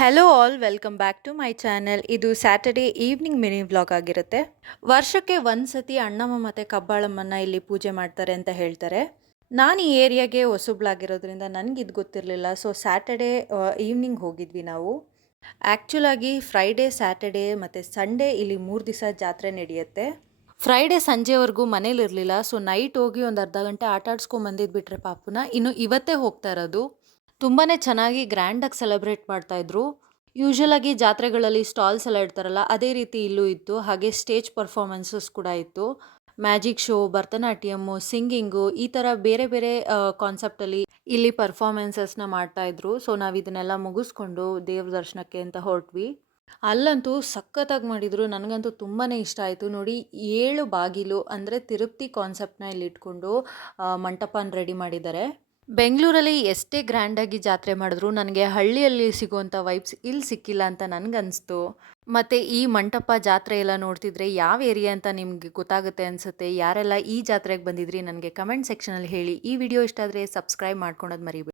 Hello all welcome back to my channel. ಇದು Saturday evening mini vlog ಆಗಿರುತ್ತೆ. ವರ್ಷಕ್ಕೆ ಒಂದ್ಸತಿ ಅಣ್ಣಮ್ಮ ಮತ್ತು ಕಬ್ಬಾಳಮ್ಮನ ಇಲ್ಲಿ ಪೂಜೆ ಮಾಡ್ತಾರೆ ಅಂತ ಹೇಳ್ತಾರೆ. ನಾನು ಈ ಏರಿಯಾಗೆ ಹೊಸಬ್ಳಾಗಿರೋದ್ರಿಂದ ನನಗೆ ಇದು ಗೊತ್ತಿರಲಿಲ್ಲ. ಸೊ ಸ್ಯಾಟರ್ಡೇ ಈವ್ನಿಂಗ್ ಹೋಗಿದ್ವಿ ನಾವು. ಆ್ಯಕ್ಚುಲಾಗಿ ಫ್ರೈಡೇ, ಸ್ಯಾಟರ್ಡೇ ಮತ್ತು ಸಂಡೇ ಇಲ್ಲಿ 3 ದಿವಸ ಜಾತ್ರೆ ನಡೆಯುತ್ತೆ. ಫ್ರೈಡೇ ಸಂಜೆವರೆಗೂ ಮನೇಲಿರಲಿಲ್ಲ. ಸೊ ನೈಟ್ ಹೋಗಿ ಒಂದು ಅರ್ಧ ಗಂಟೆ ಆಟ ಆಡಿಸ್ಕೊಂಬಂದಿದ್ಬಿಟ್ರೆ ಪಾಪುನ. ಇನ್ನು ಇವತ್ತೇ ಹೋಗ್ತಾ ಇರೋದು. ತುಂಬಾ ಚೆನ್ನಾಗಿ ಗ್ರ್ಯಾಂಡಾಗಿ ಸೆಲೆಬ್ರೇಟ್ ಮಾಡ್ತಾಯಿದ್ರು. ಯೂಶ್ವಲಾಗಿ ಜಾತ್ರೆಗಳಲ್ಲಿ ಸ್ಟಾಲ್ಸ್ ಎಲ್ಲ ಇಡ್ತಾರಲ್ಲ, ಅದೇ ರೀತಿ ಇಲ್ಲೂ ಇತ್ತು. ಹಾಗೆ ಸ್ಟೇಜ್ ಪರ್ಫಾರ್ಮೆನ್ಸಸ್ ಕೂಡ ಇತ್ತು. ಮ್ಯಾಜಿಕ್ ಶೋ, ಭರತನಾಟ್ಯಮ್ಮು, ಸಿಂಗಿಂಗು, ಈ ಥರ ಬೇರೆ ಬೇರೆ ಕಾನ್ಸೆಪ್ಟಲ್ಲಿ ಇಲ್ಲಿ ಪರ್ಫಾರ್ಮೆನ್ಸಸ್ನ ಮಾಡ್ತಾಯಿದ್ರು. ಸೊ ನಾವು ಇದನ್ನೆಲ್ಲ ಮುಗಿಸ್ಕೊಂಡು ದೇವ್ರ ದರ್ಶನಕ್ಕೆ ಅಂತ ಹೊರಟ್ವಿ. ಅಲ್ಲಂತೂ ಸಖತ್ತಾಗಿ ಮಾಡಿದರು. ನನಗಂತೂ ತುಂಬಾ ಇಷ್ಟ ಆಯಿತು. ನೋಡಿ, 7 ಬಾಗಿಲು ಅಂದರೆ ತಿರುಪ್ತಿ ಕಾನ್ಸೆಪ್ಟನ್ನ ಇಲ್ಲಿ ಇಟ್ಕೊಂಡು ಮಂಟಪನ ರೆಡಿ ಮಾಡಿದ್ದಾರೆ. ಬೆಂಗಳೂರಲ್ಲಿ ಎಷ್ಟೇ ಗ್ರ್ಯಾಂಡಾಗಿ ಜಾತ್ರೆ ಮಾಡಿದ್ರು ನನಗೆ ಹಳ್ಳಿಯಲ್ಲಿ ಸಿಗುವಂಥ ವೈಬ್ಸ್ ಇಲ್ಲಿ ಸಿಕ್ಕಿಲ್ಲ ಅಂತ ನನಗನ್ನಿಸ್ತು. ಮತ್ತು ಈ ಮಂಟಪ ಜಾತ್ರೆ ಎಲ್ಲ ನೋಡ್ತಿದ್ರೆ ಯಾವ ಏರಿಯಾ ಅಂತ ನಿಮಗೆ ಗೊತ್ತಾಗುತ್ತೆ ಅನಿಸುತ್ತೆ. ಯಾರೆಲ್ಲ ಈ ಜಾತ್ರೆಗೆ ಬಂದಿದ್ರಿ ನನಗೆ ಕಮೆಂಟ್ ಸೆಕ್ಷನಲ್ಲಿ ಹೇಳಿ. ಈ ವಿಡಿಯೋ ಇಷ್ಟ ಆದರೆ ಸಬ್ಸ್ಕ್ರೈಬ್ ಮಾಡ್ಕೊಳೋದು ಮರಿಬೇಡಿ.